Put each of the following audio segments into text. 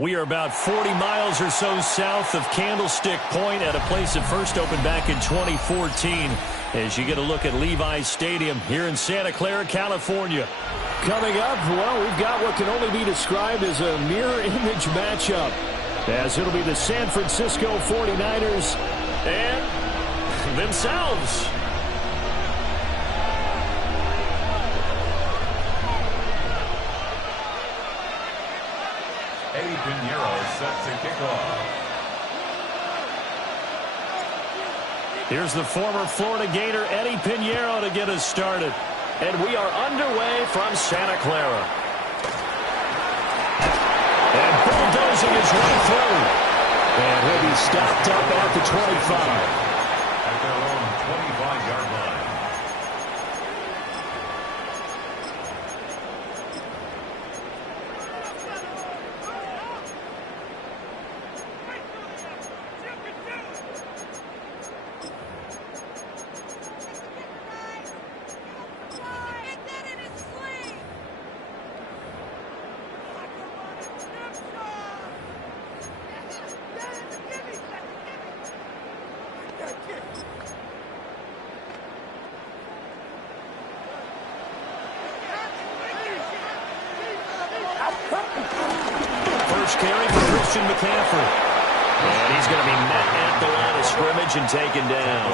We are about 40 miles or so south of Candlestick Point at a place that first opened back in 2014 as you get a look at Levi's Stadium here in Santa Clara, California. Coming up, well, we've got what can only be described as a mirror image matchup, as it'll be the San Francisco 49ers and themselves. Set to kick off. Here's the former Florida Gator Eddie Pinheiro to get us started. And we are underway from Santa Clara. And bulldozing his way through. And he'll be stopped up at the 25. At their own 25-yard line. First carry for Christian McCaffrey. And he's going to be met at the line of scrimmage and taken down.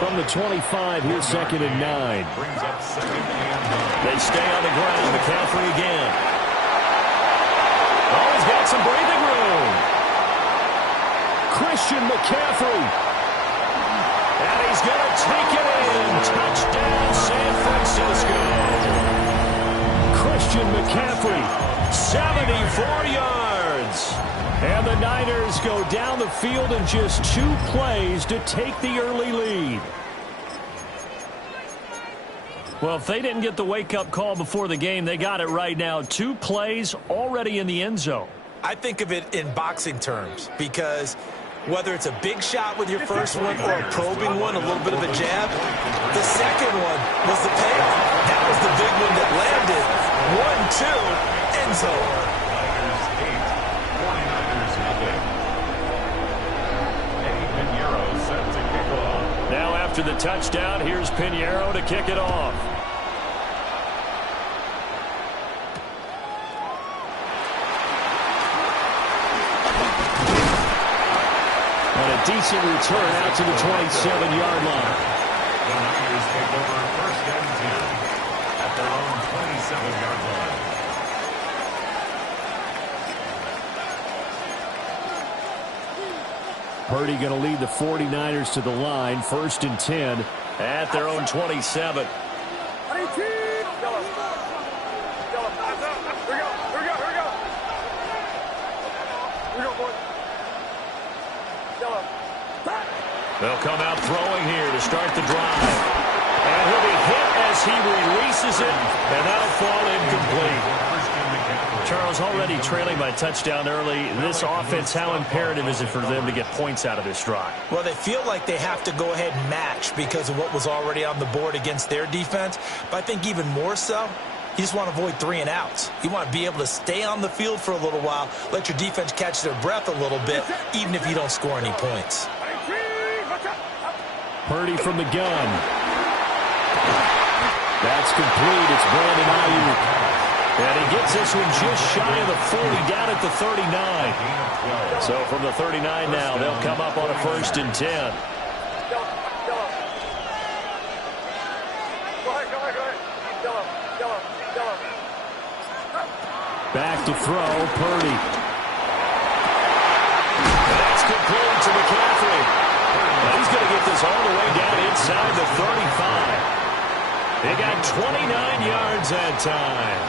From the 25, here's 2nd and 9. They stay on the ground. McCaffrey again. Oh, he's got some breathing room. Christian McCaffrey. And he's going to take it in. Touchdown, San Francisco. Christian McCaffrey, 74 yards. And the Niners go down the field in just 2 plays to take the early lead. Well, if they didn't get the wake-up call before the game, they got it right now. 2 plays already in the end zone. I think of it in boxing terms because whether it's a big shot with your first one or a probing one, a little bit of a jab, the second one was the payoff. That was the big one that landed. 1-2, end zone. Now after the touchdown, here's Pinheiro to kick it off. And a decent return out to the 27-yard line. The Niners take over 1st and 10 at their own 27-yard line. Purdy going to lead the 49ers to the line. 1st and 10 at their own 27. They'll come out throwing here to start the drive. And he'll be hit as he releases it, and that'll fall incomplete. Charles, already trailing by touchdown early. This offense, how imperative is it for them to get points out of this drive? Well, they feel like they have to go ahead and match because of what was already on the board against their defense. But I think even more so, you just want to avoid 3 and outs. You want to be able to stay on the field for a little while, let your defense catch their breath a little bit, even if you don't score any points. Purdy from the gun. That's complete. It's Brandon Ayuk. And he gets this one just shy of the 40, down at the 39. So from the 39 now, they'll come up on a 1st and 10. Back to throw, Purdy. That's complete to McCaffrey. He's going to get this all the way down inside the 35. They got 29 yards that time.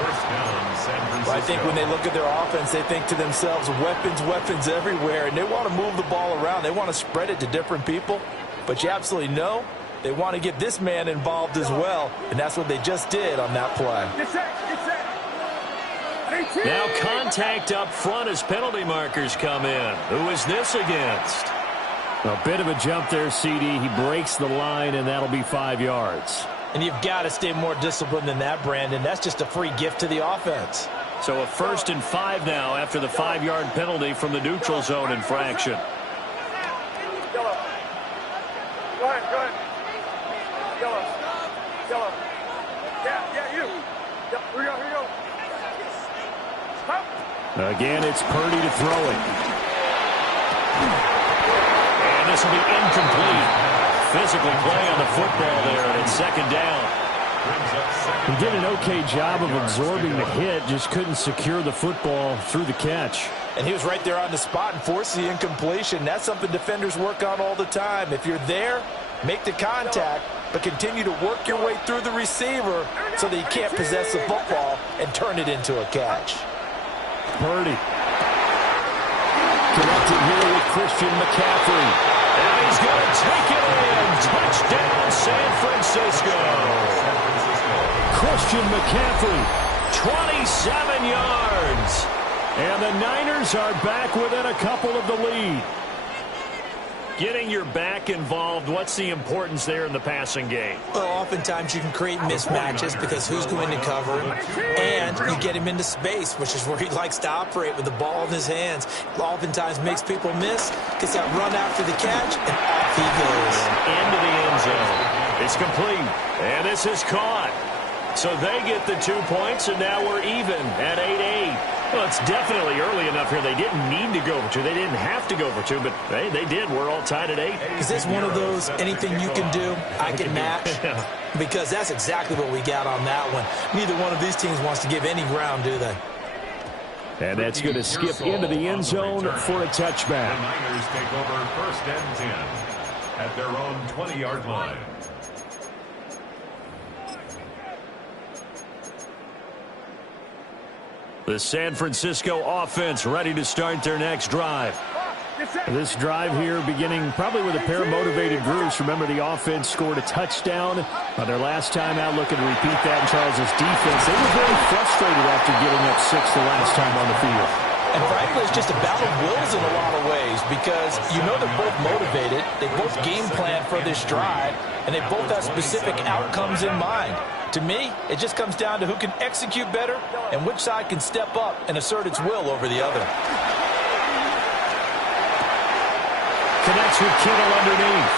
Well, I think when they look at their offense, they think to themselves, weapons, weapons everywhere, and they want to move the ball around. They want to spread it to different people. But you absolutely know they want to get this man involved as well, and that's what they just did on that play. Now contact up front as penalty markers come in. Who is this against? A bit of a jump there, CD. He breaks the line, and that'll be 5 yards. And you've got to stay more disciplined than that, Brandon. That's just a free gift to the offense. So a 1st and 5 now after the 5-yard penalty from the neutral zone infraction. Go ahead. Yellow. Yeah, you. Yep, here we go. Stop. Again, it's Purdy to throw it. And this will be incomplete. Physical play on the football there, and it's 2nd down. He did an okay job of absorbing the hit, just couldn't secure the football through the catch. And he was right there on the spot and forced the incompletion. That's something defenders work on all the time. If you're there, make the contact, but continue to work your way through the receiver so that you can't possess the football and turn it into a catch. Purdy. Connected here with Christian McCaffrey. And he's going to take it in. Touchdown, San Francisco. Christian McCaffrey. 27 yards. And the Niners are back within a couple of the lead. Getting your back involved, what's the importance there in the passing game? Well, oftentimes you can create mismatches because who's going to cover him, and you get him into space, which is where he likes to operate with the ball in his hands. Oftentimes makes people miss, gets that run after the catch, and off he goes. Into the end zone. It's complete, and this is caught. So they get the 2 points, and now we're even at 8-8. Well, it's definitely early enough here. They didn't need to go for 2. They didn't have to go for 2, but they did. We're all tied at 8. Is this one of those anything you can do, I can match? Because that's exactly what we got on that one. Neither one of these teams wants to give any ground, do they? And that's going to skip into the end zone for a touchback. The Niners take over 1st and 10 at their own 20-yard line. The San Francisco offense ready to start their next drive. This drive here beginning probably with a pair of motivated groups. Remember, the offense scored a touchdown on their last time out, looking to repeat that in Charles' defense. They were very frustrated after giving up 6 the last time on the field. And frankly, it's just a battle of wills in a lot of ways because you know they're both motivated. They both game plan for this drive, and they both have specific outcomes in mind. To me, it just comes down to who can execute better and which side can step up and assert its will over the other. Connects with Kittle underneath.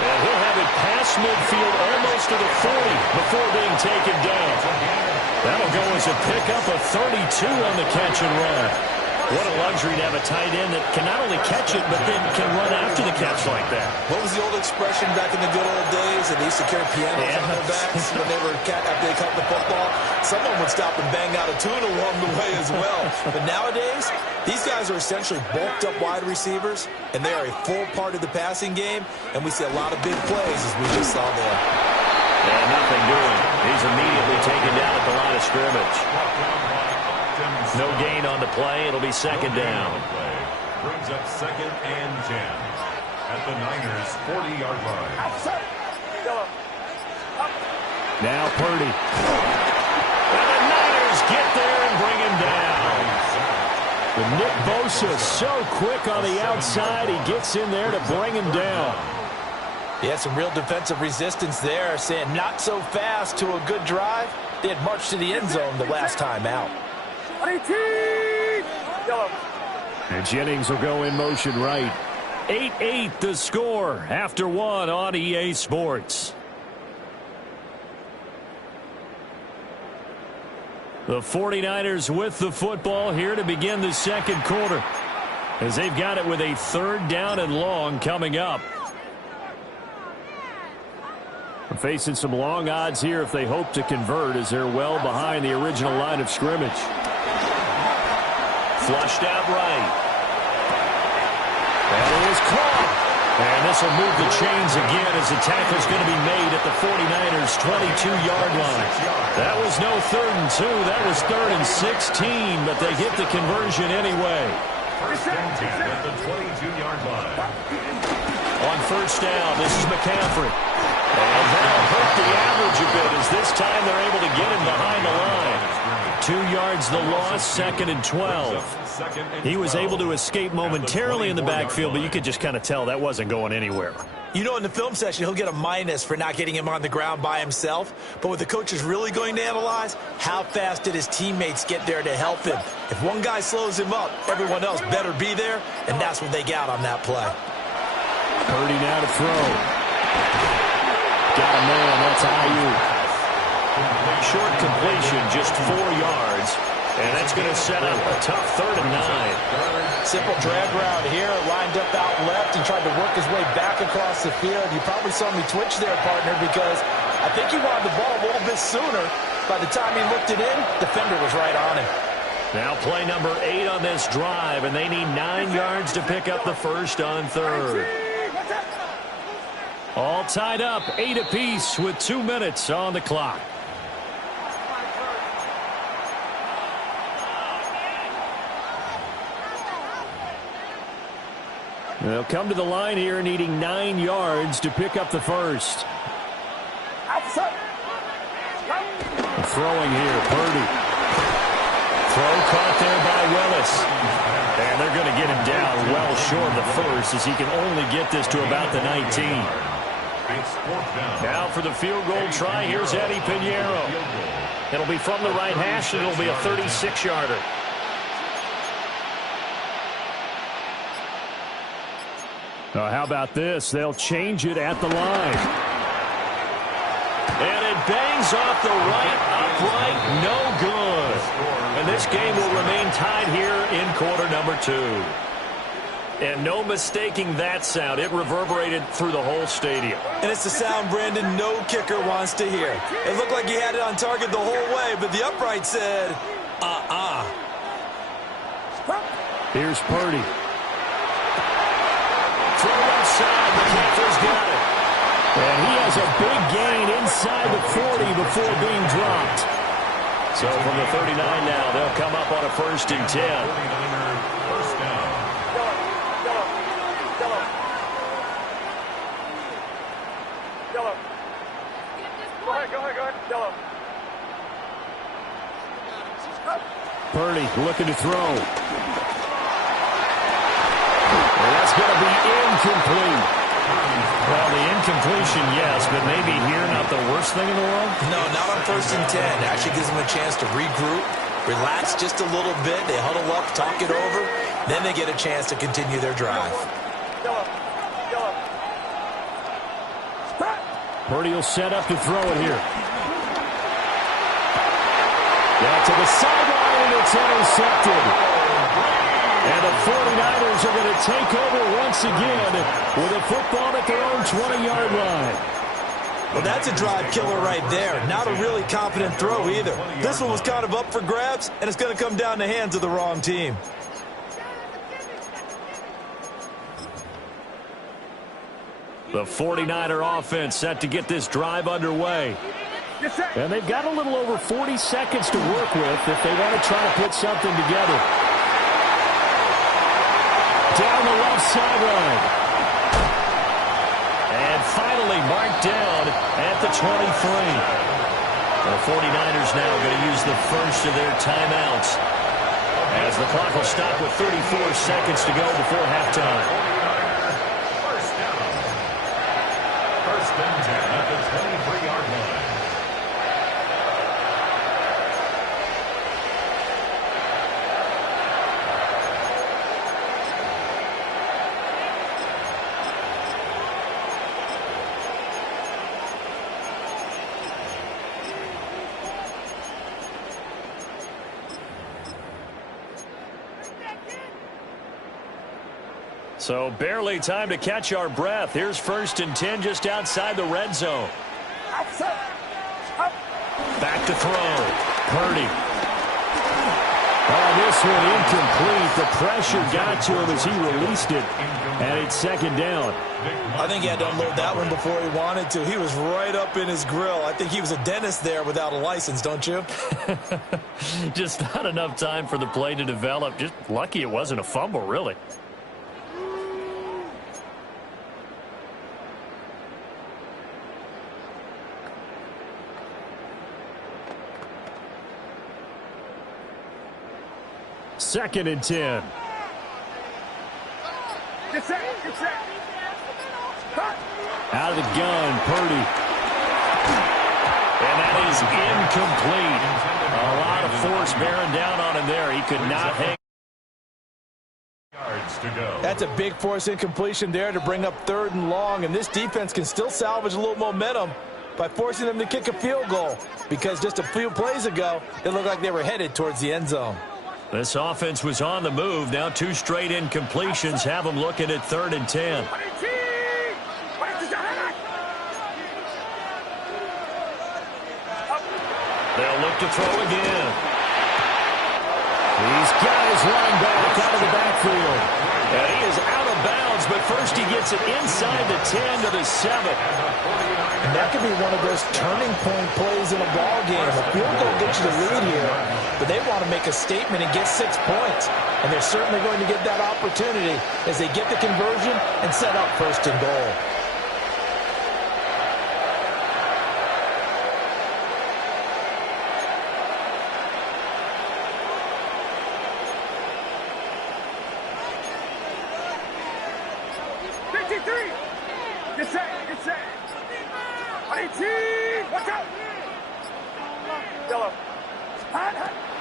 And he'll have it past midfield almost to the 40 before being taken down. That'll go as a pickup of 32 on the catch and run. What a luxury to have a tight end that can not only catch it, but then can run after the catch like that. What was the old expression back in the good old days? And they used to carry pianos on their backs when they were after they caught the football. Someone would stop and bang out a tune along the way as well. But nowadays, these guys are essentially bulked up wide receivers, and they are a full part of the passing game. And we see a lot of big plays, as we just saw there. And nothing doing. He's immediately taken down at the line of scrimmage. No gain on the play. It'll be 2nd down. Brings up 2nd and 10 at the Niners' 40-yard line. Now Purdy. And the Niners get there and bring him down. With Nick Bosa so quick on the outside, he gets in there to bring him down. He had some real defensive resistance there, saying not so fast to a good drive. They had marched to the end zone the last time out. And Jennings will go in motion right. 8-8 the score after 1 on EA Sports. The 49ers with the football here to begin the 2nd quarter, as they've got it with a 3rd down and long coming up. They're facing some long odds here if they hope to convert, as they're well behind the original line of scrimmage. Flushed out right. And it is caught. And this will move the chains again as the tackle's going to be made at the 49ers' 22-yard line. That was no 3rd and 2. That was 3rd and 16, but they get the conversion anyway. 1st and 10 at the 22-yard line. On 1st down, this is McCaffrey. And that'll hurt the average a bit as this time they're able to get him behind the line. 2 yards the loss, 2nd and 12. He was able to escape momentarily in the backfield, but you could just kind of tell that wasn't going anywhere. You know, in the film session, he'll get a minus for not getting him on the ground by himself. But what the coach is really going to analyze, how fast did his teammates get there to help him? If one guy slows him up, everyone else better be there, and that's what they got on that play. Purdy now to throw. Got a man, that's Ayuk. Short completion, just 4 yards. And that's going to set up a tough 3rd and 9. Simple drag route here, lined up out left and tried to work his way back across the field. You probably saw me twitch there, partner, because I think he wanted the ball a little bit sooner. By the time he looked it in, defender was right on him. Now play number 8 on this drive, and they need 9 yards to pick up the first on 3rd. All tied up, 8 apiece with 2 minutes on the clock. They'll come to the line here needing 9 yards to pick up the first. Throwing here, Purdy. Throw caught there by Willis. And they're going to get him down well short of the first as he can only get this to about the 19. Now for the field goal try, here's Eddie Pinheiro. It'll be from the right hash, and it'll be a 36-yarder. How about this? They'll change it at the line. And it bangs off the right upright, no good. And this game will remain tied here in quarter number 2. And no mistaking that sound. It reverberated through the whole stadium. And it's the sound, Brandon, no kicker wants to hear. It looked like he had it on target the whole way, but the upright said, Here's Purdy. Throw outside, the Panthers got it. And he has a big gain inside the 40 before being dropped. So from the 39 now, they'll come up on a 1st and 10. 49er first down. Yellow. Go ahead. Yellow. Purdy looking to throw. And that's going to be incomplete. Well, the incompletion, yes, but maybe here not the worst thing in the world? No, not on 1st and 10. Actually gives them a chance to regroup, relax just a little bit. They huddle up, talk it over. Then they get a chance to continue their drive. Purdy will set up to throw it here. Down to the sideline, and it's intercepted. And the 49ers are going to take over once again with a football at their own 20-yard line. Well, that's a drive killer right there. Not a really confident throw either. This one was kind of up for grabs, and it's going to come down the hands of the wrong team. The 49er offense set to get this drive underway. And they've got a little over 40 seconds to work with if they want to try to put something together. Down the left sideline. And finally marked down at the 23. The 49ers now going to use the first of their timeouts as the clock will stop with 34 seconds to go before halftime. First down. 1st and 10 at the 23-yard line. So barely time to catch our breath. Here's 1st and 10 just outside the red zone. Back to throw. Purdy. Oh, this one incomplete. The pressure got to him as he released it. And it's 2nd down. I think he had to unload that one before he wanted to. He was right up in his grill. I think he was a dentist there without a license, don't you? Just not enough time for the play to develop. Just lucky it wasn't a fumble, really. Second and 10. Get set. of the gun, Purdy. And that is incomplete. A lot of force bearing down on him there. He could not hang. Yards to go. That's a big force incompletion there to bring up 3rd and long, and this defense can still salvage a little momentum by forcing them to kick a field goal, because just a few plays ago, it looked like they were headed towards the end zone. This offense was on the move. Now 2 straight incompletions have them looking at 3rd and 10. They'll look to throw again. He's got his running back out of the backfield. And he is out of bounds, but first he gets it inside the 10 to the 7. And that could be one of those turning point plays in a ball game. A field goal gets you the lead here, but they want to make a statement and get 6 points. And they're certainly going to get that opportunity as they get the conversion and set up 1st and goal.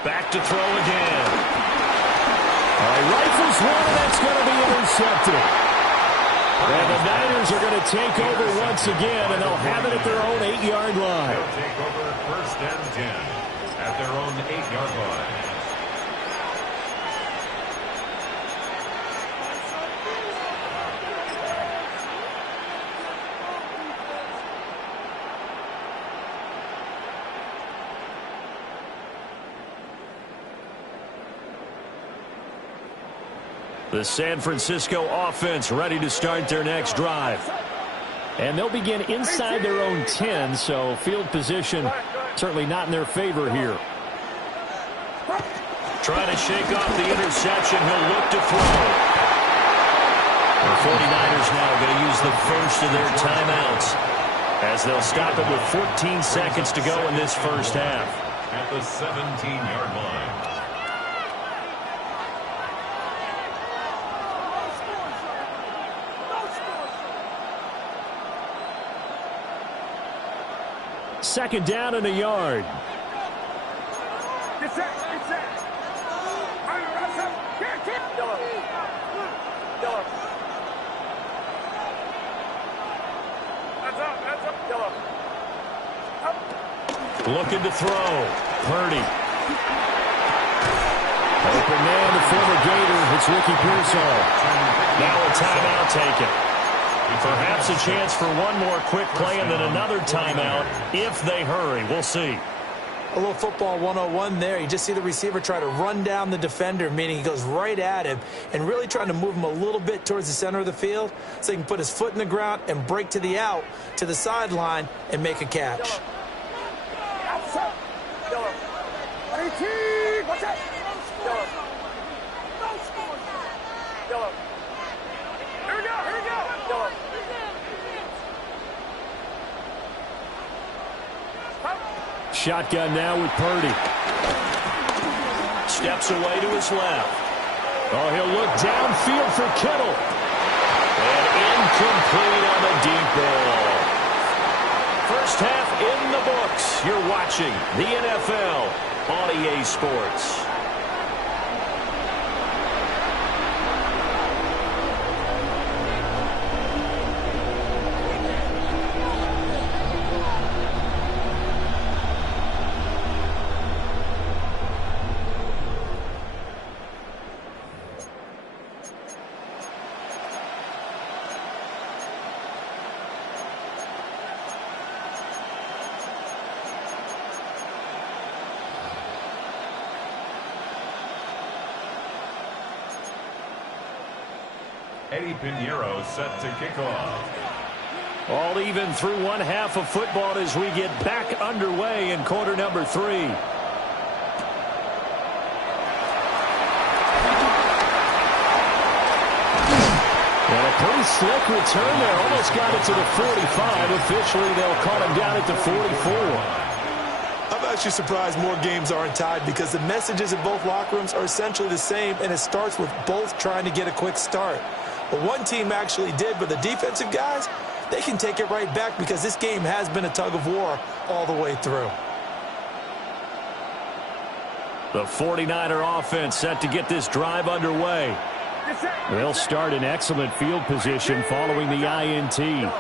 Back to throw again. He rifles one, and that's going to be intercepted. And the Niners are going to take over once again, and they'll have it at their own 8-yard line. They'll take over 1st and 10 at their own 8-yard line. The San Francisco offense ready to start their next drive. And they'll begin inside their own 10, so field position certainly not in their favor here. Trying to shake off the interception. He'll look to throw. The 49ers now going to use the first of their timeouts as they'll stop it with 14 seconds to go in this first half. At the 17-yard line. Second down and a yard. Get set. Yellow. That's up. Yellow. Looking to throw. Purdy. Open man, the former Gator. It's Ricky Pearsall. Now a timeout taken. Perhaps a chance for one more quick play and then another timeout if they hurry. We'll see. A little football 101 there. You just see the receiver try to run down the defender, meaning he goes right at him and really trying to move him a little bit towards the center of the field so he can put his foot in the ground and break to the out, to the sideline, and make a catch. Yellow. 18. Watch out. Yellow. Yellow. Here we go. Yellow. Shotgun now with Purdy. Steps away to his left. Oh, he'll look downfield for Kittle. And incomplete on the deep ball. First half in the books. You're watching the NFL on EA Sports. Eddie Pinheiro set to kick off. All even through one half of football as we get back underway in quarter number 3. And a pretty slick return there. Almost got it to the 45. Officially, they'll call him down at the 44. I'm actually surprised more games aren't tied because the messages in both locker rooms are essentially the same, and it starts with both trying to get a quick start. But one team actually did, but the defensive guys, they can take it right back because this game has been a tug of war all the way through. The 49er offense set to get this drive underway. They'll start in excellent field position following the INT.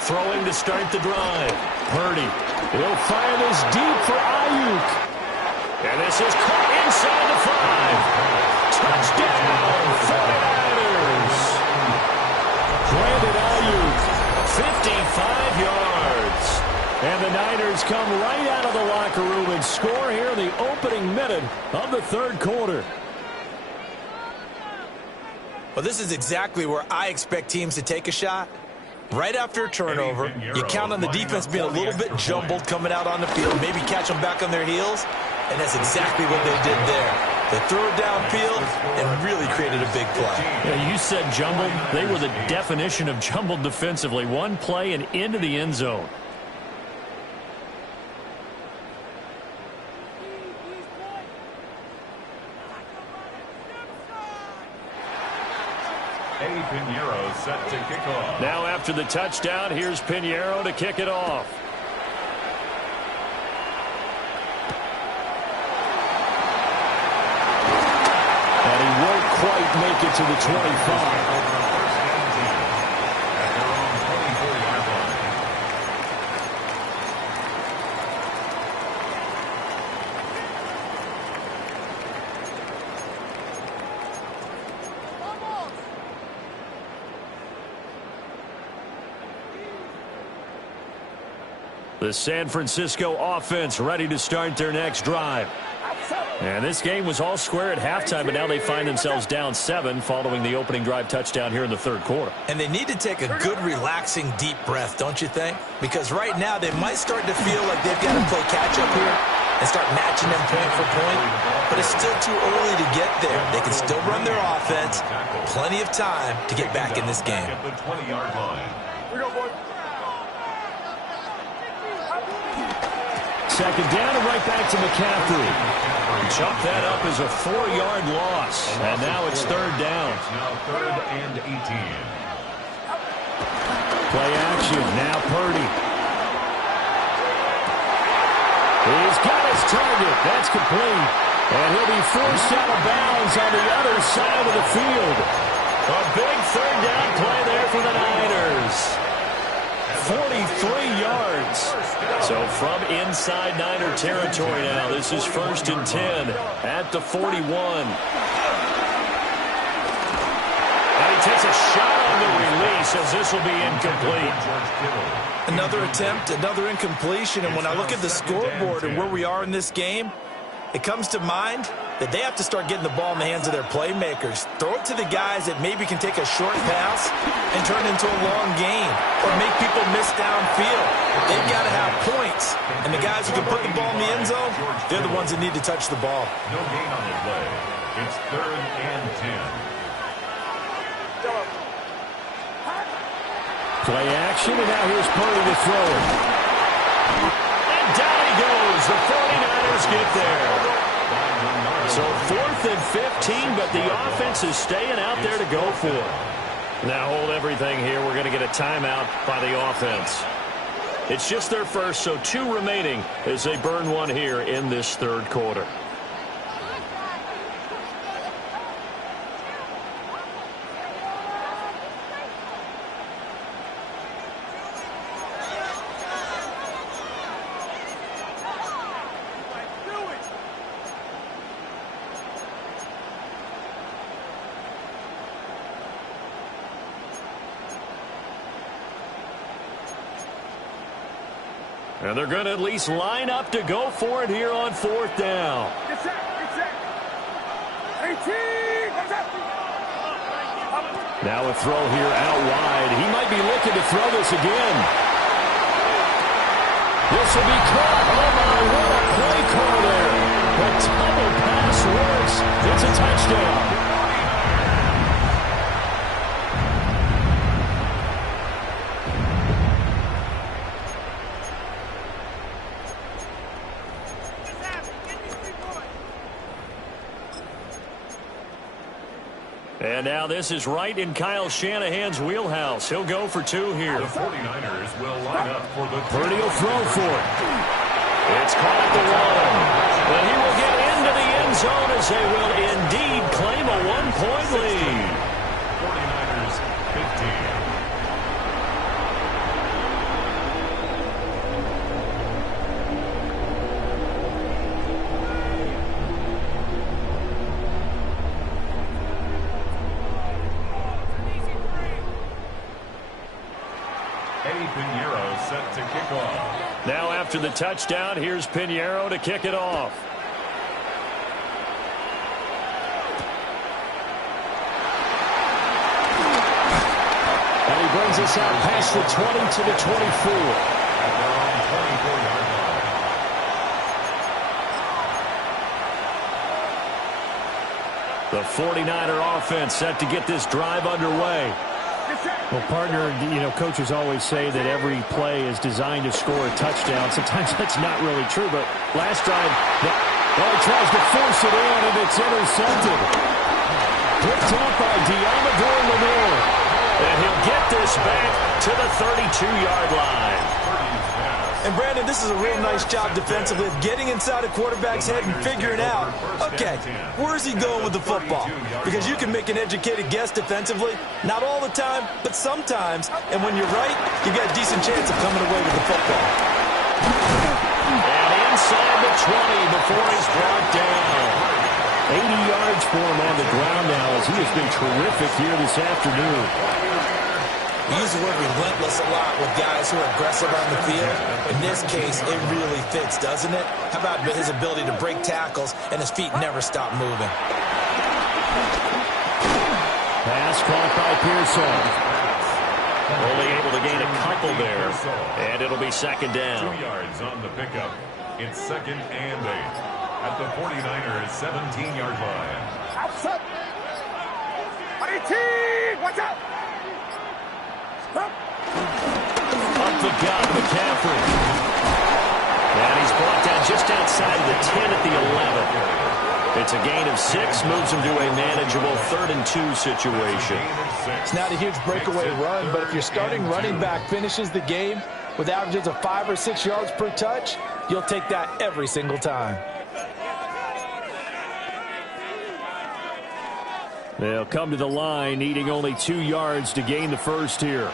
Throwing to start the drive. Purdy. He'll fire this deep for Ayuk. And this is caught inside the 5. Touchdown, 49ers. Brandon Ayuk. 55 yards. And the Niners come right out of the locker room and score here in the opening minute of the third quarter. Well, this is exactly where I expect teams to take a shot. Right after a turnover, you count on the defense being a little bit jumbled coming out on the field, maybe catch them back on their heels, and that's exactly what they did there. They threw it downfield and really created a big play. Yeah, you said jumbled. They were the definition of jumbled defensively. One play and into the end zone. Pinheiro set to kick off. Now after the touchdown, here's Pinheiro to kick it off. And he won't quite make it to the 25. The San Francisco offense ready to start their next drive. And this game was all square at halftime, but now they find themselves down 7 following the opening drive touchdown here in the third quarter. And they need to take a good, relaxing, deep breath, don't you think? Because right now they might start to feel like they've got to play catch-up here and start matching them point for point. But it's still too early to get there. They can still run their offense. Plenty of time to get back in this game. At the 20-yard line. Second down and right back to McCaffrey. Chop that up as a 4-yard loss. And now it's third down. Now 3rd and 18. Play action. Now Purdy. He's got his target. That's complete. And he'll be forced out of bounds on the other side of the field. A big third down play there for the Niners. 43 yards. So from inside Niner territory now, this is 1st and 10 at the 41. And he takes a shot on the release as this will be incomplete. Another attempt, another incompletion, and when I look at the scoreboard and where we are in this game, it comes to mind that they have to start getting the ball in the hands of their playmakers. Throw it to the guys that maybe can take a short pass and turn it into a long gain or make people miss downfield. They've got to have points, and the guys who can put the ball in the end zone, they're the ones that need to touch the ball. No gain on the play. It's 3rd and 10. Play action, and now here's Purdy to throw it. And down he goes. The 49ers get there. So 4th and 15, but the offense is staying out there to go for it. Now hold everything here. We're going to get a timeout by the offense. It's just their first, so 2 remaining as they burn one here in this third quarter. And they're going to at least line up to go for it here on 4th down. Now a throw here out wide. He might be looking to throw this again. This will be caught. Oh, my, what a play call there. The double pass works. It's a touchdown. And now this is right in Kyle Shanahan's wheelhouse. He'll go for 2 here. The 49ers will line up for the Purdy will throw for it. It's caught at the 1. But he will get into the end zone as they will indeed claim a 1-point lead. 49ers 15. Set to kick off. Now after the touchdown, here's Pinheiro to kick it off. And he brings us out past the 20 to the 24. At their own 24-yard line. The 49er offense set to get this drive underway. Well, partner, coaches always say that every play is designed to score a touchdown. Sometimes that's not really true, but last drive, he tries to force it in, and it's intercepted. Picked up by Deommodore Lenoir. And he'll get this back to the 32-yard line. And, Brandon, this is a real nice job defensively of getting inside a quarterback's head and figuring out, okay, where's he going with the football? Because you can make an educated guess defensively, not all the time, but sometimes. And when you're right, you've got a decent chance of coming away with the football. And inside the 20 before he's brought down. 80 yards for him on the ground now as he has been terrific here this afternoon. We use the word relentless a lot with guys who are aggressive on the field. In this case, it really fits, doesn't it? How about his ability to break tackles and his feet never stop moving? Pass caught by Pearson. Only able to gain a couple there. And it'll be second down. 2 yards on the pickup. It's 2nd and 8. At the 49ers 17-yard line. Outside. 18. Watch out. Up the gut, McCaffrey. And he's brought down just outside of the 10 at the 11. It's a gain of 6, moves him to a manageable 3rd and 2 situation. It's not a huge breakaway run, but if your starting running back finishes the game with averages of 5 or 6 yards per touch, you'll take that every single time. They'll come to the line, needing only 2 yards to gain the first here.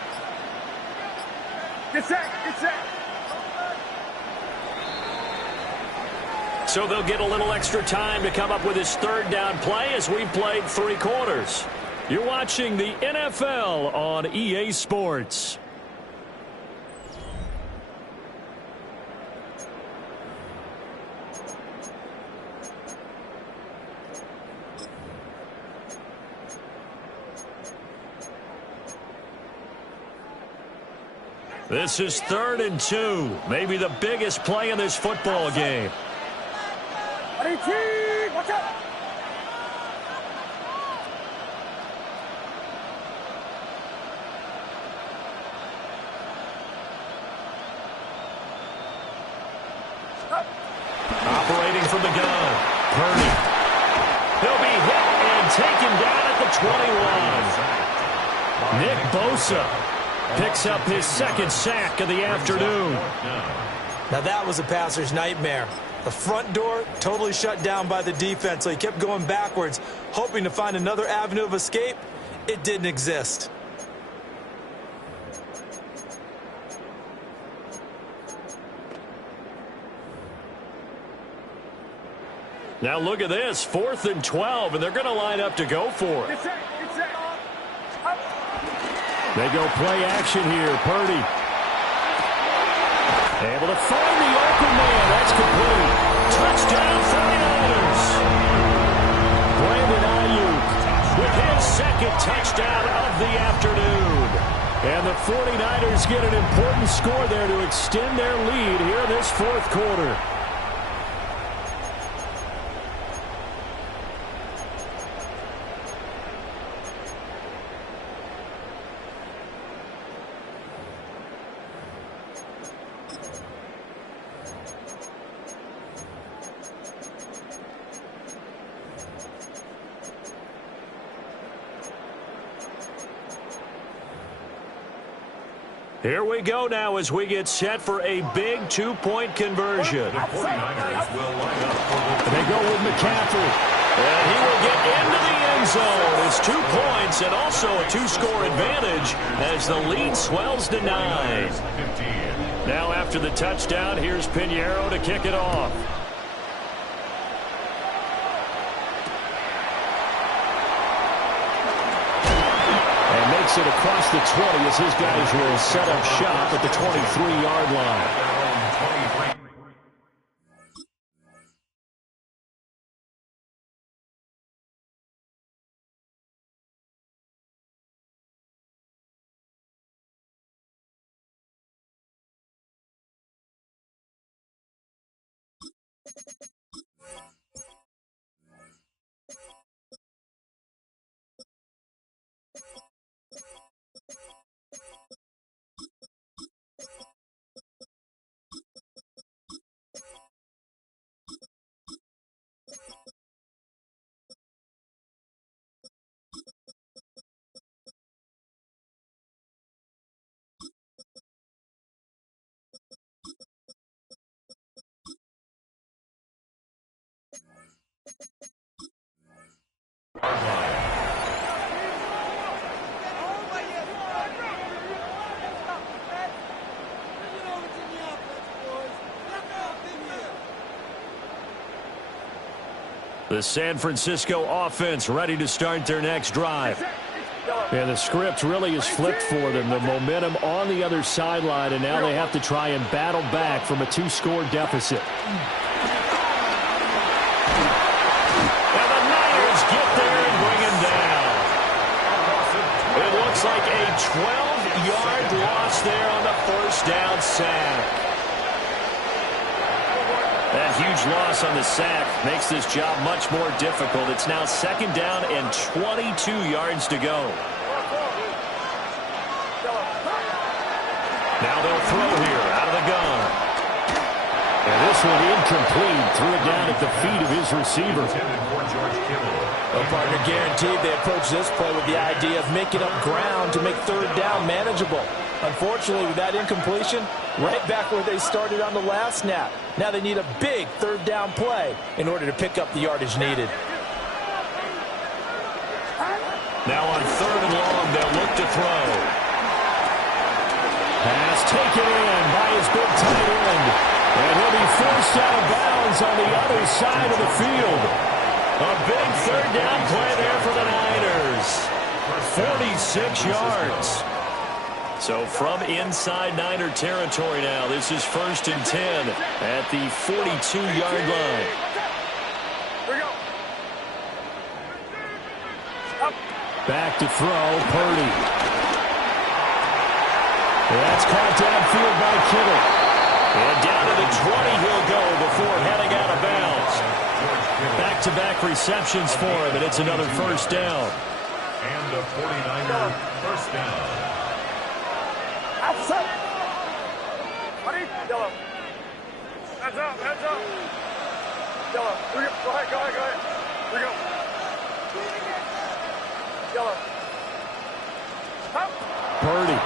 Get set. Get set. So they'll get a little extra time to come up with his 3rd down play as we've played 3 quarters. You're watching the NFL on EA Sports. This is 3rd and 2. Maybe the biggest play in this football game. 18. Watch out. Operating from the gun. Purdy. He'll be hit and taken down at the 21. Nick Bosa picks up his 2nd sack of the afternoon. Now that was a passer's nightmare. The front door totally shut down by the defense, so he kept going backwards, hoping to find another avenue of escape. It didn't exist. Now look at this, 4th and 12, and they're going to line up to go for it. Get set. Get set. Up. They go play action here. Purdy able to find the open man. That's complete. Touchdown 49ers. Brandon Ayuk With his 2nd touchdown of the afternoon. And the 49ers get an important score there to extend their lead here in this 4th quarter. Here we go now as we get set for a big two-point conversion. The 49ers will line up for the... They go with McCaffrey. And he will get into the end zone. It's 2 points and also a 2-score advantage as the lead swells to 9. Now after the touchdown, here's Pinheiro to kick it off. And makes it across the 20 as his guys will set up shop at the 23-yard line. The San Francisco offense ready to start their next drive. And the script really is flipped for them. The momentum on the other sideline, and now they have to try and battle back from a 2-score deficit. And the Niners get there and bring him down. It looks like a 12-yard loss there on the first down sack. That huge loss on the sack makes this job much more difficult. It's now 2nd down and 22 yards to go. Now they'll throw here out of the gun. And this one incomplete. Threw it down at the feet of his receiver. Well, partner, guaranteed they approach this play with the idea of making up ground to make 3rd down manageable. Unfortunately, with that incompletion, right back where they started on the last snap. Now they need a big 3rd down play in order to pick up the yardage needed. Now on 3rd and long, they'll look to throw. Pass taken in by his big tight end. And he'll be forced out of bounds on the other side of the field. A big 3rd down play there for the Niners. 46 yards. So from inside Niner territory now, this is 1st and 10 at the 42-yard line. Back to throw, Purdy. That's caught downfield by Kittle. And down to the 20 he'll go before heading out of bounds. Back-to-back receptions for him, and it's another 1st down. And a 49er 1st down. Outside. Ready? Yellow. Hands up, hands up. Yellow. Go ahead, go ahead, go ahead. Here we go. Yellow. Up. Purdy.